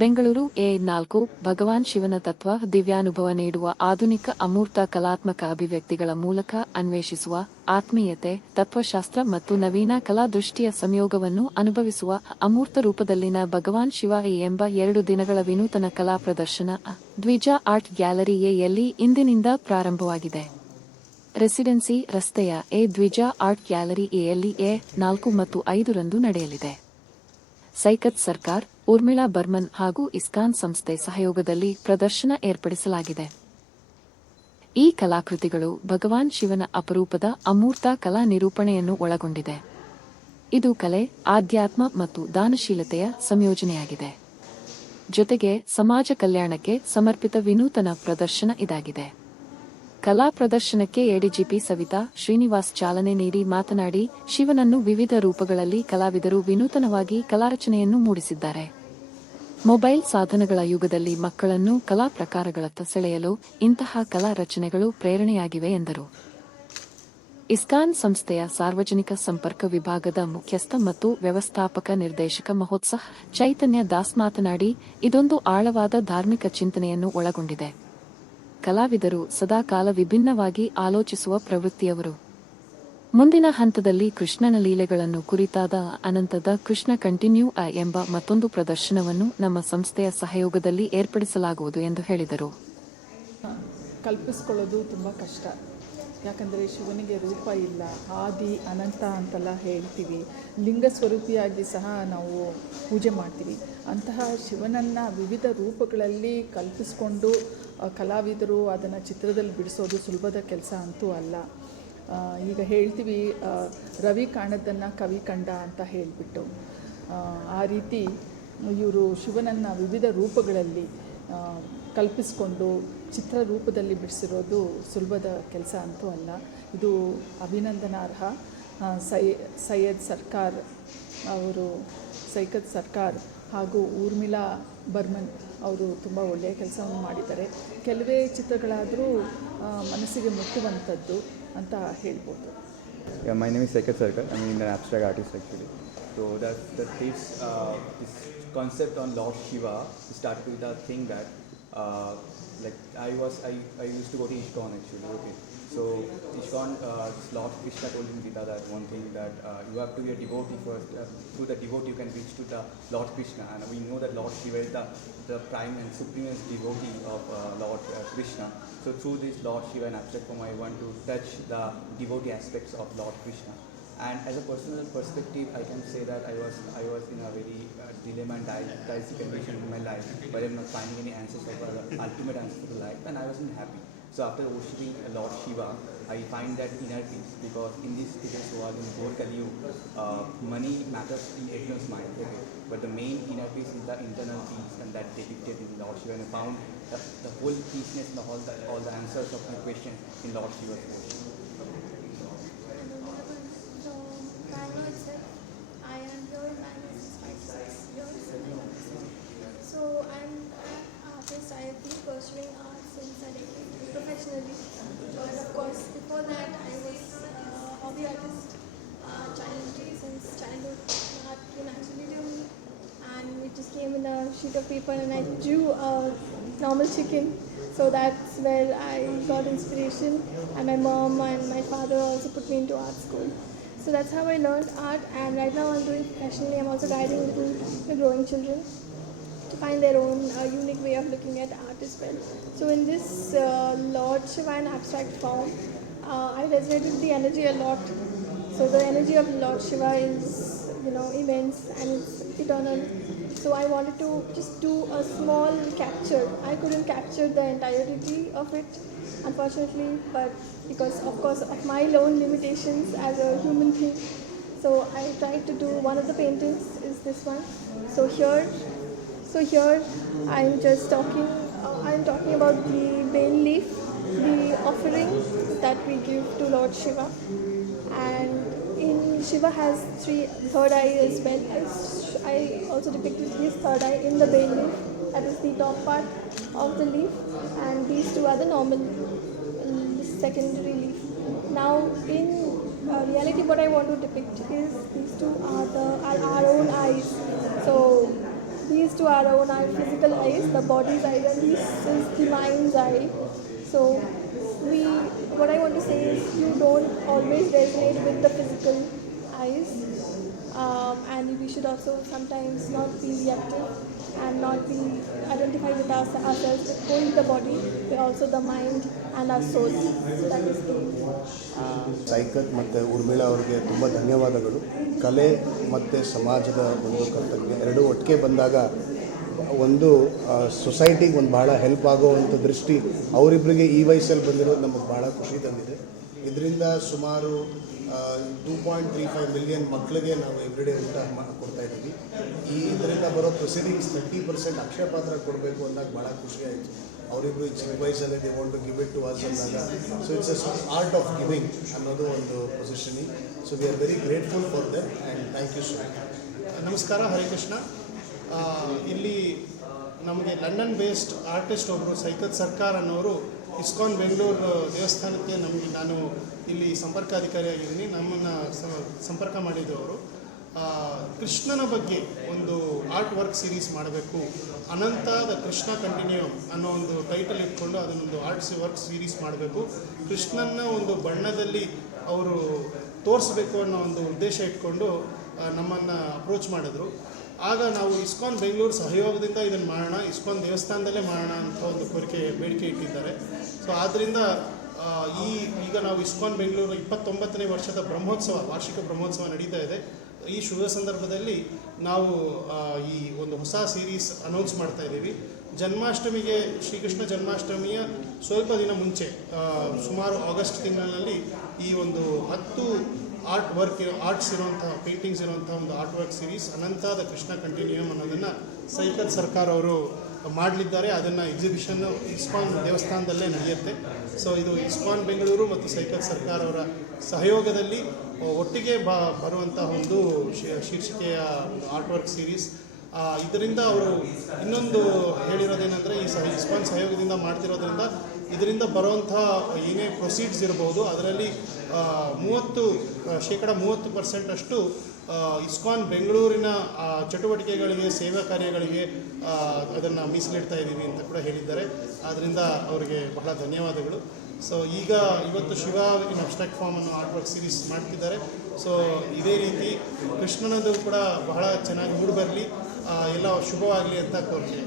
Bengaluru A4 ಭಗವಾನ್ ಶಿವನ ತತ್ವ ದಿವ್ಯಾನುಭವ ನೀಡುವ ಆಧುನಿಕ ಅಮೂರ್ತ ಕಲಾತ್ಮಕ ಅಭಿವ್ಯಕ್ತಿಗಳ ಮೂಲಕ ಅನ್ವೇಷಿಸುವ ಆತ್ಮೀಯತೆ ತತ್ವಶಾಸ್ತ್ರ ಮತ್ತು ನವೀನ ಕಲಾ ದೃಷ್ಟಿಯ ಸಂಯೋಗವನ್ನು ಅನುಭವಿಸುವ ಅಮೂರ್ತ ರೂಪದಲ್ಲಿನ ಭಗವಾನ್ ಶಿವ ಎಂಬ 2 ದಿನಗಳ ವಿನೂತನ ಕಲಾ ಪ್ರದರ್ಶನ ದ್ವಿಜ ಆರ್ಟ್ ಗ್ಯಾಲರಿ ಎಯಲ್ಲಿ ಇಂದಿನಿಂದ ಪ್ರಾರಂಭವಾಗಿದೆ. ರೆಸಿಡೆನ್ಸಿ ರಸ್ತೆಯ ದ್ವಿಜ ಆರ್ಟ್ ಗ್ಯಾಲರಿ ಎಯಲ್ಲಿ A4 ಮತ್ತು 5 ರಂದು ನಡೆಯಲಿದೆ. ಸೈಕತ್ ಸರ್ಕಾರ್, ಊರ್ಮಿಳಾ ಬರ್ಮನ್ ಹಾಗೂ ಇಸ್ಕಾನ್ ಸಂಸ್ಥೆ ಸಹಯೋಗದಲ್ಲಿ ಪ್ರದರ್ಶನ ಏರ್ಪಡಿಸಲಾಗಿದೆ. ಈ ಕಲಾಕೃತಿಗಳು ಭಗವಾನ್ ಶಿವನ ಅಪರೂಪದ ಅಮೂರ್ತ ಕಲಾ ನಿರೂಪಣೆಯನ್ನು ಒಳಗೊಂಡಿದೆ. ಇದು ಕಲೆ, ಆಧ್ಯಾತ್ಮ ಮತ್ತು ದಾನಶೀಲತೆಯ ಸಂಯೋಜನೆಯಾಗಿದೆ. ಜೊತೆಗೆ ಸಮಾಜ ಕಲ್ಯಾಣಕ್ಕೆ ಸಮರ್ಪಿತ ವಿನೂತನ ಪ್ರದರ್ಶನ ಇದಾಗಿದೆ. ಕಲಾ ಪ್ರದರ್ಶನಕ್ಕೆ ಎಡಿಜಿಪಿ ಸವಿತಾ ಶ್ರೀನಿವಾಸ್ ಚಾಲನೆ ನೀಡಿ ಮಾತನಾಡಿ, ಶಿವನನ್ನು ವಿವಿಧ ರೂಪಗಳಲ್ಲಿ ಕಲಾವಿದರು ವಿನೂತನವಾಗಿ ಕಲಾರಚನೆಯನ್ನು ಮೂಡಿಸಿದ್ದಾರೆ. ಮೊಬೈಲ್ ಸಾಧನಗಳ ಯುಗದಲ್ಲಿ ಮಕ್ಕಳನ್ನು ಕಲಾ ಪ್ರಕಾರಗಳತ್ತ ಸೆಳೆಯಲು ಇಂತಹ ಕಲಾ ರಚನೆಗಳು ಪ್ರೇರಣೆಯಾಗಿವೆ ಎಂದರು. ಇಸ್ಕಾನ್ ಸಂಸ್ಥೆಯ ಸಾರ್ವಜನಿಕ ಸಂಪರ್ಕ ವಿಭಾಗದ ಮುಖ್ಯಸ್ಥ ಮತ್ತು ವ್ಯವಸ್ಥಾಪಕ ನಿರ್ದೇಶಕ ಮಹೋತ್ಸವ ಚೈತನ್ಯ ದಾಸ್ ಮಾತನಾಡಿ, ಇದೊಂದು ಆಳವಾದ ಧಾರ್ಮಿಕ ಚಿಂತನೆಯನ್ನು ಒಳಗೊಂಡಿದೆ. ಕಲಾವಿದರು ಸದಾಕಾಲ ವಿಭಿನ್ನವಾಗಿ ಆಲೋಚಿಸುವ ಪ್ರವೃತ್ತಿಯವರು. ಮುಂದಿನ ಹಂತದಲ್ಲಿ ಕೃಷ್ಣನ ಲೀಲೆಗಳನ್ನು ಕುರಿತಾದ ಅನಂತದ ಕೃಷ್ಣ ಕಂಟಿನ್ಯೂ ಎಂಬ ಮತ್ತೊಂದು ಪ್ರದರ್ಶನವನ್ನು ನಮ್ಮ ಸಂಸ್ಥೆಯ ಸಹಯೋಗದಲ್ಲಿ ಏರ್ಪಡಿಸಲಾಗುವುದು ಎಂದು ಹೇಳಿದರು. ಕಲ್ಪಿಸ್ಕೊಳ್ಳೋದು ತುಂಬ ಕಷ್ಟ. ಯಾಕಂದರೆ ಶಿವನಿಗೆ ರೂಪ ಇಲ್ಲ, ಆದಿ ಅನಂತ ಅಂತೆಲ್ಲ ಹೇಳ್ತೀವಿ. ಲಿಂಗ ಸ್ವರೂಪಿಯಾಗಿ ಸಹ ನಾವು ಪೂಜೆ ಮಾಡ್ತೀವಿ. ಅಂತಹ ಶಿವನನ್ನು ವಿವಿಧ ರೂಪಗಳಲ್ಲಿ ಕಲ್ಪಿಸ್ಕೊಂಡು ಕಲಾವಿದರು ಅದನ್ನು ಚಿತ್ರದಲ್ಲಿ ಬಿಡಿಸೋದು ಸುಲಭದ ಕೆಲಸ ಅಂತೂ ಅಲ್ಲ. ಈಗ ಹೇಳ್ತೀವಿ, ರವಿ ಕಾಣದ್ದನ್ನು ಕವಿ ಕಂಡ ಅಂತ ಹೇಳಿಬಿಟ್ಟು, ಆ ರೀತಿ ಇವರು ಶಿವನನ್ನು ವಿವಿಧ ರೂಪಗಳಲ್ಲಿ ಕಲ್ಪಿಸ್ಕೊಂಡು ಚಿತ್ರರೂಪದಲ್ಲಿ ಬಿಡಿಸಿರೋದು ಸುಲಭದ ಕೆಲಸ ಅಂತೂ ಅಲ್ಲ. ಇದು ಅಭಿನಂದನಾರ್ಹ. ಸೈಯದ್ ಸರ್ಕಾರ್ ಅವರು, ಸೈಕತ್ ಸರ್ಕಾರ್ ಹಾಗೂ ಊರ್ಮಿಳಾ ಬರ್ಮನ್ ಅವರು ತುಂಬ ಒಳ್ಳೆಯ ಕೆಲಸವನ್ನು ಮಾಡಿದ್ದಾರೆ. ಕೆಲವೇ ಚಿತ್ರಗಳಾದರೂ ಮನಸ್ಸಿಗೆ ಮುಟ್ಟುವಂಥದ್ದು ಅಂತ ಹೇಳ್ಬೋದು. Yeah, my name is Saikat Sarkar. I'm an abstract artist actually. So this concept on Lord Shiva started with a thing that like I used to go to ISKCON actually. Okay, so ISKCON, Lord Krishna told Gita that one thing that you have to be a devotee first. Through the devotee you can reach to the Lord Krishna, and we know that Lord Shiva is the prime and supreme devotee of Lord Krishna. So through this Lord Shiva and abstract form, I want to touch the devotee aspects of Lord Krishna. And as a personal perspective, I can say that I was in a very dilemma and dicey condition in my life, where I'm not finding any answers for the ultimate answer to life, and I wasn't happy. So after worshipping Lord Shiva, I find that inner peace, because in this today's world, in Ghor Kali Yuga, money matters in everyone's mind, okay? But the main inner peace is the internal peace, and that depicted in Lord Shiva, and I found the whole peaceness and all the answers of my question in Lord Shiva's worship. I have been pursuing art since a decade professionally, but of course before that I was a hobby artist. Since childhood, art came naturally to me, and it just came in a sheet of paper, and I drew a normal chicken. So that's where I got inspiration, and my mom and my father also put me into art school. So that's how I learned art, and right now I'm doing it professionally. I'm also guiding little growing children to find their own unique way of looking at art as well. So in this Lord Shiva in abstract form, I resonated with the energy a lot. So the energy of Lord Shiva is, immense, and it's eternal. So I wanted to just do a small capture. I couldn't capture the entirety of it, unfortunately, but because of course of my own limitations as a human being. So I tried to do one of the paintings is this one. So here I'm just talking about the bay leaf, the offering that we give to Lord Shiva. And in Shiva has third eye as well. I also depicted his third eye in the bay leaf. That is the top part of the leaf, and these two are the normal secondary leaf. Now in reality, what I want to depict is these two are our own eyes. So these two are our physical eyes, the body's eye, and this is the mind's eye. So what I want to say is you don't always resonate with the physical eyes, and we should also sometimes not be reactive and not be identified with ourselves with only the body, but also the mind and our soul. So that is the ಸೈಕತ್ ಮತ್ತು ಉರ್ಮಿಳಾ ಅವರಿಗೆ ತುಂಬ ಧನ್ಯವಾದಗಳು. ಕಲೆ ಮತ್ತು ಸಮಾಜದ ಒಂದು ಕರ್ತವ್ಯ ಎರಡೂ ಒಟ್ಟಿಗೆ ಬಂದಾಗ ಒಂದು ಸೊಸೈಟಿಗೆ ಒಂದು ಭಾಳ ಹೆಲ್ಪ್ ಆಗೋವಂಥ ದೃಷ್ಟಿ ಅವರಿಬ್ಬರಿಗೆ ಈ ವಯಸ್ಸಲ್ಲಿ ಬಂದಿರೋದು ನಮಗೆ ಭಾಳ ಖುಷಿ ತಂದಿದೆ. ಇದರಿಂದ ಸುಮಾರು 2.35 ಮಿಲಿಯನ್ ಮಕ್ಕಳಿಗೆ ನಾವು ಎವ್ರಿಡೇ ಊಟ ಕೊಡ್ತಾಯಿದ್ದೀವಿ. ಇದರಿಂದ ಬರೋ ಪ್ರೊಸೀಡಿಂಗ್ಸ್ 30% ಅಕ್ಷಯ ಪಾತ್ರ ಕೊಡಬೇಕು ಅಂದಾಗ ಭಾಳ ಖುಷಿ ಆಯಿತು. ಅವರಿಬ್ಬರು ಚಿಕ್ಕ ವಯಸ್ಸಲ್ಲಿ they want to give it to us ಅಂದಾಗ, so it's a art of giving ಅನ್ನೋದು ಒಂದು positioning. So we are very grateful for them and thank you so much. ನಮಸ್ಕಾರ, ಹರೇ ಕೃಷ್ಣ. ಇಲ್ಲಿ ನಮಗೆ ಲಂಡನ್ ಬೇಸ್ಡ್ ಆರ್ಟಿಸ್ಟ್ ಒಬ್ಬರು ಸೈಕತ್ ಸರ್ಕಾರ್ ಅನ್ನೋರು ಇಸ್ಕಾನ್ ಬೆಂಗಳೂರು ದೇವಸ್ಥಾನಕ್ಕೆ ನಾನು ಇಲ್ಲಿ ಸಂಪರ್ಕಾಧಿಕಾರಿಯಾಗಿದ್ದೀನಿ. ನಮ್ಮನ್ನು ಸಂಪರ್ಕ ಮಾಡಿದ್ದವರು ಕೃಷ್ಣನ ಬಗ್ಗೆ ಒಂದು ಆರ್ಟ್ ವರ್ಕ್ ಸೀರೀಸ್ ಮಾಡಬೇಕು, ಅನಂತಾದ ಕೃಷ್ಣ ಕಂಟಿನ್ಯೂಮ್ ಅನ್ನೋ ಒಂದು ಟೈಟಲ್ ಇಟ್ಕೊಂಡು ಅದನ್ನೊಂದು ಆರ್ಟ್ ವರ್ಕ್ ಸೀರೀಸ್ ಮಾಡಬೇಕು, ಕೃಷ್ಣನ ಒಂದು ಬಣ್ಣದಲ್ಲಿ ಅವರು ತೋರಿಸ್ಬೇಕು ಅನ್ನೋ ಒಂದು ಉದ್ದೇಶ ಇಟ್ಕೊಂಡು ನಮ್ಮನ್ನು ಅಪ್ರೋಚ್ ಮಾಡಿದ್ರು. ಆಗ ನಾವು ಇಸ್ಕಾನ್ ಬೆಂಗಳೂರು ಸಹಯೋಗದಿಂದ ಇದನ್ನು ಮಾಡೋಣ, ಇಸ್ಕಾನ್ ದೇವಸ್ಥಾನದಲ್ಲೇ ಮಾಡೋಣ ಅಂತ ಒಂದು ಬೇಡಿಕೆ ಇಟ್ಟಿದ್ದಾರೆ. ಸೊ ಆದ್ದರಿಂದ ಈಗ ನಾವು ಇಸ್ಕಾನ್ ಬೆಂಗಳೂರು 29ನೇ ವರ್ಷದ ವಾರ್ಷಿಕ ಬ್ರಹ್ಮೋತ್ಸವ ನಡೀತಾ ಇದೆ. ಈ ಶುಭ ಸಂದರ್ಭದಲ್ಲಿ ನಾವು ಈ ಒಂದು ಹೊಸ ಸೀರೀಸ್ ಅನೌನ್ಸ್ ಮಾಡ್ತಾ ಇದ್ದೀವಿ. ಜನ್ಮಾಷ್ಟಮಿಗೆ, ಶ್ರೀಕೃಷ್ಣ ಜನ್ಮಾಷ್ಟಮಿಯ ಸ್ವಲ್ಪ ದಿನ ಮುಂಚೆ ಸುಮಾರು ಆಗಸ್ಟ್ ತಿಂಗಳಿನಲ್ಲಿ ಈ ಒಂದು 10 ಆರ್ಟ್ಸ್ ಇರುವಂಥ ಪೇಂಟಿಂಗ್ಸ್ ಇರುವಂಥ ಒಂದು ಆರ್ಟ್ ವರ್ಕ್ ಸೀರೀಸ್ ಅನಂತಾದ ಕೃಷ್ಣ ಕಂಟಿನ್ಯೂಮ್ ಅನ್ನೋದನ್ನು ಸೈಕತ್ ಸರ್ಕಾರ್ ಅವರು ಮಾಡಲಿದ್ದಾರೆ. ಅದನ್ನು ಎಕ್ಸಿಬಿಷನ್ ಇಸ್ಕಾನ್ ದೇವಸ್ಥಾನದಲ್ಲೇ ನಡೆಯುತ್ತೆ. ಸೊ ಇದು ಇಸ್ಕಾನ್ ಬೆಂಗಳೂರು ಮತ್ತು ಸೈಕತ್ ಸರ್ಕಾರ್ ಅವರ ಸಹಯೋಗದಲ್ಲಿ ಒಟ್ಟಿಗೆ ಬರುವಂಥ ಒಂದು ಶೀರ್ಷಿಕೆಯ ಆರ್ಟ್ ವರ್ಕ್ ಸೀರೀಸ್. ಇದರಿಂದ ಅವರು ಇನ್ನೊಂದು ಹೇಳಿರೋದೇನೆಂದರೆ, ಈ ಇಸ್ಕಾನ್ ಸಹಯೋಗದಿಂದ ಮಾಡ್ತಿರೋದ್ರಿಂದ ಇದರಿಂದ ಬರುವಂಥ ಏನೇ ಪ್ರೊಸೀಡ್ಸ್ ಇರ್ಬೋದು ಅದರಲ್ಲಿ 30% ಅಷ್ಟು ಇಸ್ಕಾನ್ ಬೆಂಗಳೂರಿನ ಚಟುವಟಿಕೆಗಳಿಗೆ, ಸೇವಾ ಕಾರ್ಯಗಳಿಗೆ ಅದನ್ನು ಮೀಸಲಿಡ್ತಾ ಇದ್ದೀವಿ ಅಂತ ಕೂಡ ಹೇಳಿದ್ದಾರೆ. ಆದ್ದರಿಂದ ಅವರಿಗೆ ಬಹಳ ಧನ್ಯವಾದಗಳು. ಸೊ ಇವತ್ತು ಶಿವ ಇನ್ ಅಬ್ಸ್ಟ್ರಾಕ್ಟ್ ಫಾರ್ಮ್ ಅನ್ನೋ ಆರ್ಟ್ ವರ್ಕ್ ಸೀರೀಸ್ ಮಾಡ್ತಿದ್ದಾರೆ. ಸೊ ಇದೇ ರೀತಿ ಕೃಷ್ಣನದು ಕೂಡ ಬಹಳ ಚೆನ್ನಾಗಿ ಮೂಡಿ ಬರಲಿ, ಎಲ್ಲ ಶುಭವಾಗಲಿ ಅಂತ ಕೋರ್ತೀನಿ.